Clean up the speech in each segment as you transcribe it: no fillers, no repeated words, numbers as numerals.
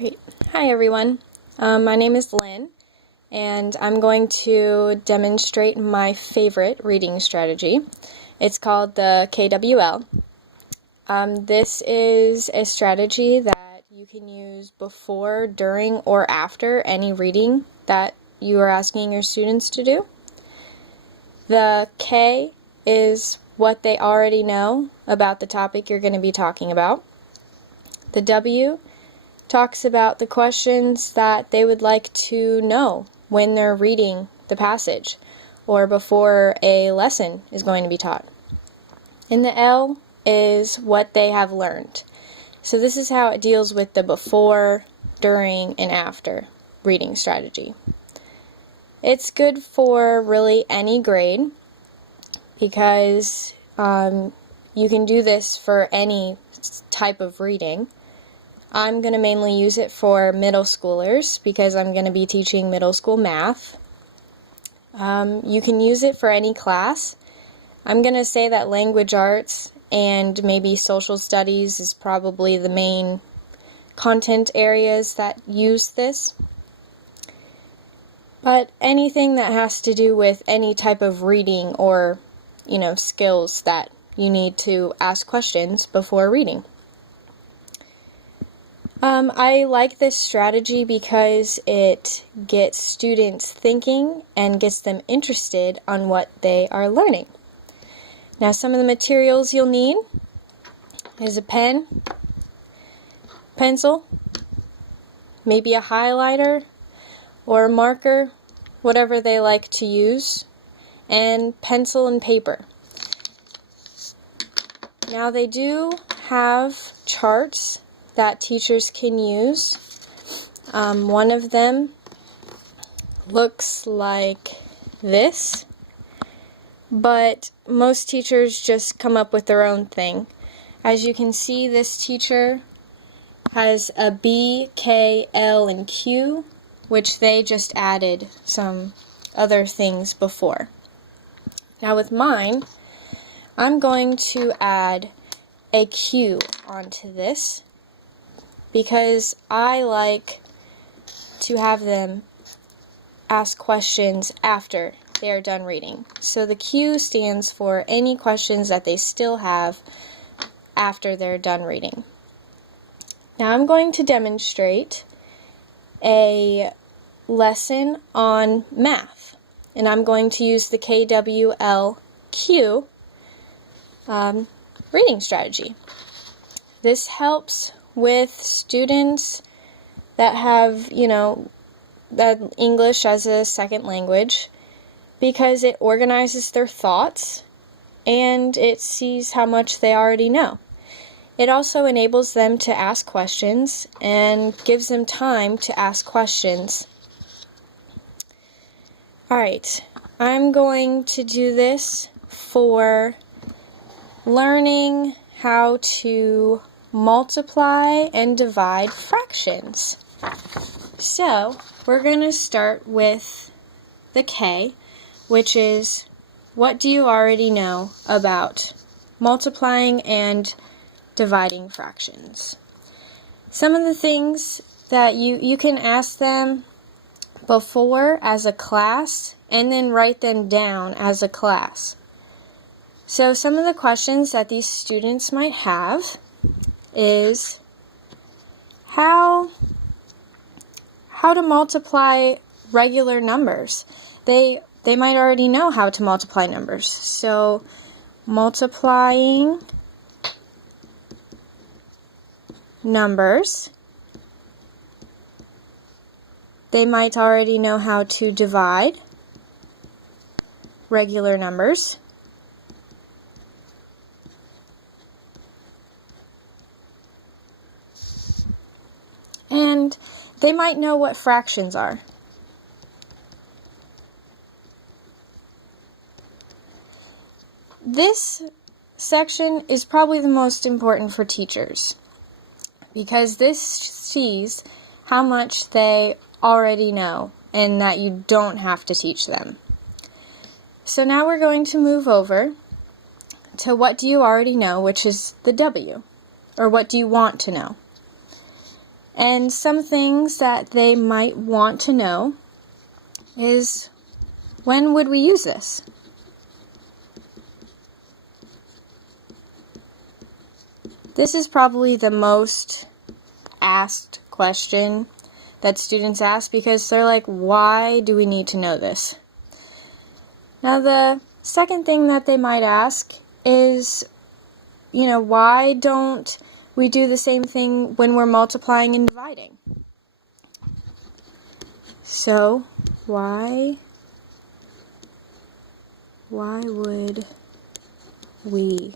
Great. Hi everyone. My name is Lynn, and I'm going to demonstrate my favorite reading strategy. It's called the KWL. This is a strategy that you can use before, during, or after any reading that you are asking your students to do. The K is what they already know about the topic you're going to be talking about. The W talks about the questions that they would like to know when they're reading the passage or before a lesson is going to be taught. And the L is what they have learned. So this is how it deals with the before, during, and after reading strategy. It's good for really any grade because you can do this for any type of reading. I'm going to mainly use it for middle schoolers because I'm going to be teaching middle school math. You can use it for any class. I'm going to say that language arts and maybe social studies is probably the main content areas that use this. But anything that has to do with any type of reading or, skills that you need to ask questions before reading. I like this strategy because it gets students thinking and gets them interested on what they are learning. Now, some of the materials you'll need is a pen, pencil, maybe a highlighter or a marker, whatever they like to use, and pencil and paper. Now, they do have charts that teachers can use. One of them looks like this, but most teachers just come up with their own thing. As you can see, this teacher has a B, K, L, and Q, which they just added some other things before. Now with mine, I'm going to add a Q onto this because I like to have them ask questions after they are done reading. So the Q stands for any questions that they still have after they're done reading. Now I'm going to demonstrate a lesson on math, and I'm going to use the KWL Q reading strategy. This helps with students that have, that English as a second language because it organizes their thoughts and it sees how much they already know. It also enables them to ask questions and gives them time to ask questions. Alright, I'm going to do this for learning how to multiply and divide fractions. So, we're going to start with the K, which is what do you already know about multiplying and dividing fractions. Some of the things that you can ask them before as a class and then write them down as a class. So some of the questions that these students might have is how to multiply regular numbers. They might already know how to multiply numbers. So multiplying numbers. They might already know how to divide regular numbers. And they might know what fractions are. This section is probably the most important for teachers because this sees how much they already know and that you don't have to teach them. So now we're going to move over to what do you already know, which is the W, or what do you want to know. And some things that they might want to know is, when would we use this? This is probably the most asked question that students ask, because they're like, why do we need to know this? Now, the second thing that they might ask is, why don't we do the same thing when we're multiplying and dividing? So, why would we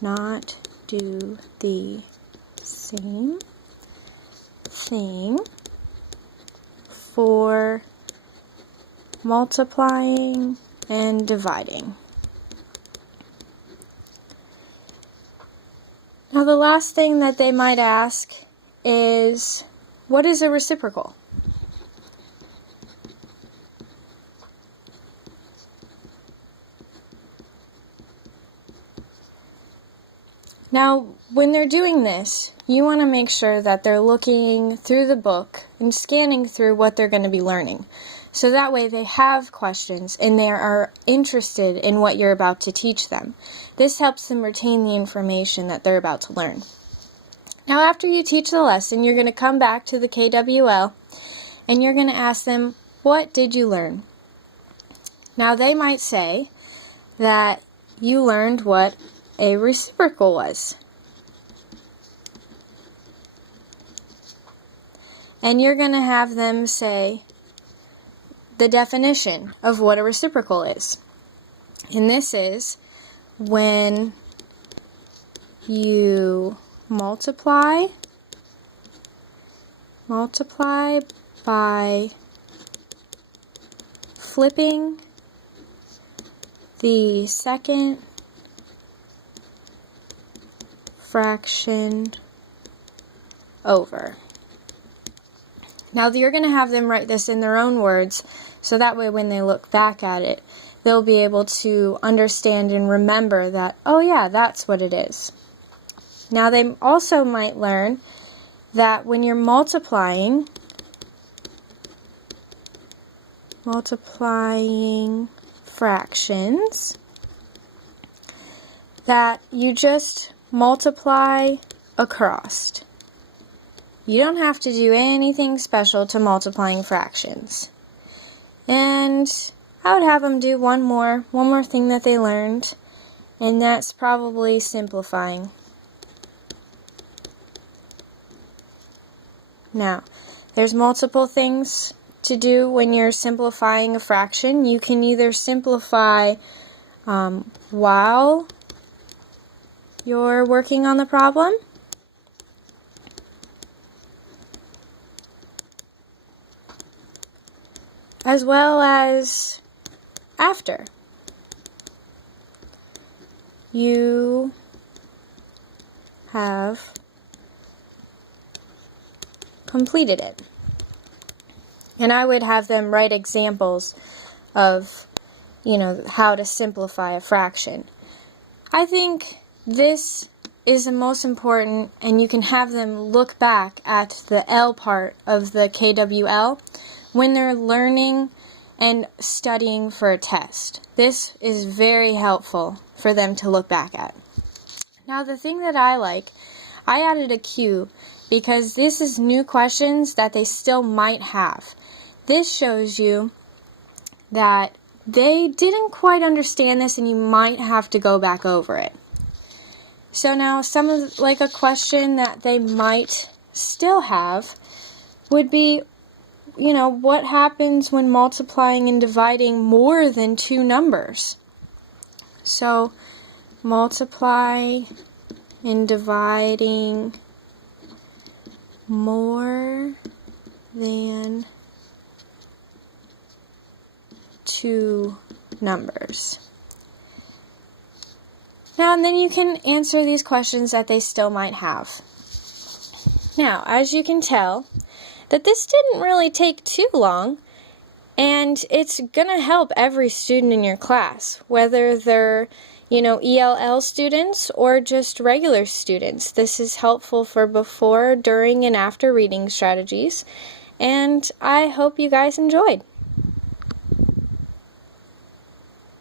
not do the same thing for multiplying and dividing? Now, the last thing that they might ask is, what is a reciprocal? Now, when they're doing this, you want to make sure that they're looking through the book and scanning through what they're going to be learning. So that way they have questions and they are interested in what you're about to teach them. This helps them retain the information that they're about to learn. Now, after you teach the lesson, you're going to come back to the KWL and you're going to ask them, what did you learn? Now, they might say that you learned what a reciprocal was. And you're going to have them say the definition of what a reciprocal is. And this is when you multiply by flipping the second fraction over. Now, you're going to have them write this in their own words, so that way when they look back at it, they'll be able to understand and remember that, oh yeah, that's what it is. Now, they also might learn that when you're multiplying fractions, that you just multiply across. You don't have to do anything special to multiplying fractions. And I would have them do one more thing that they learned, and that's probably simplifying. Now, there's multiple things to do when you're simplifying a fraction. You can either simplify while you're working on the problem, as well as after you have completed it. And I would have them write examples of, how to simplify a fraction. I think this is the most important, and you can have them look back at the L part of the KWL when they're learning and studying for a test. This is very helpful for them to look back at. Now, the thing that I added a cue because this is new questions that they still might have. This shows you that they didn't quite understand this and you might have to go back over it. So now a question that they might still have would be, what happens when multiplying and dividing more than two numbers? So, multiply and dividing more than two numbers. Now, and then you can answer these questions that they still might have. Now, as you can tell, that this didn't really take too long, and it's going to help every student in your class, whether they're, ELL students or just regular students. This is helpful for before, during, and after reading strategies, and I hope you guys enjoyed.